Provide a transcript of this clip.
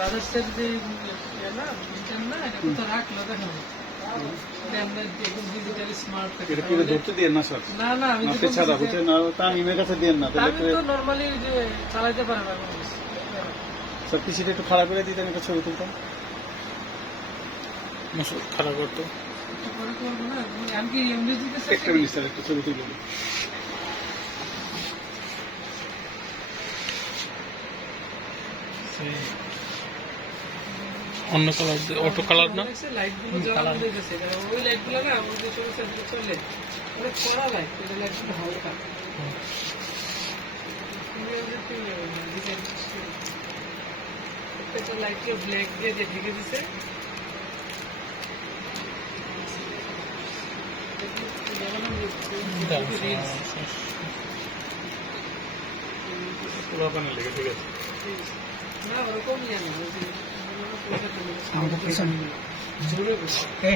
রাজস্বের যে না সিস্টেম না এটা কোথাও রাখলো দেখো ডিজিটালি স্মার্ট এটা কি ধরতে দিয়ে না স্যার না না আমি আপনি ছাড়া বুঝছেন না তামিমের কাছে দিয়ে না আমি তাহলে তো নরমালি যে চালাইতে পারে না সব পিসিটা একটু খারাপ করে দিতেন একটা ছবি তুলতাম খারাপ করতো পরে করবো না আমি কি এমডি দিতে একটা মিনিট স্যার একটা ছবি তুলে অন্য কালার অটো কালার না লাইট গুলো জ্বালানো দিতেছে ওই লাইট গুলো না আমাদের চলে চলে অনেক কড়া লাইট এটা লাইট গুলো হালকা একটা লাইট কে ব্ল্যাক দিয়ে ঢেকে দিছে না ওরকম ইয়ে না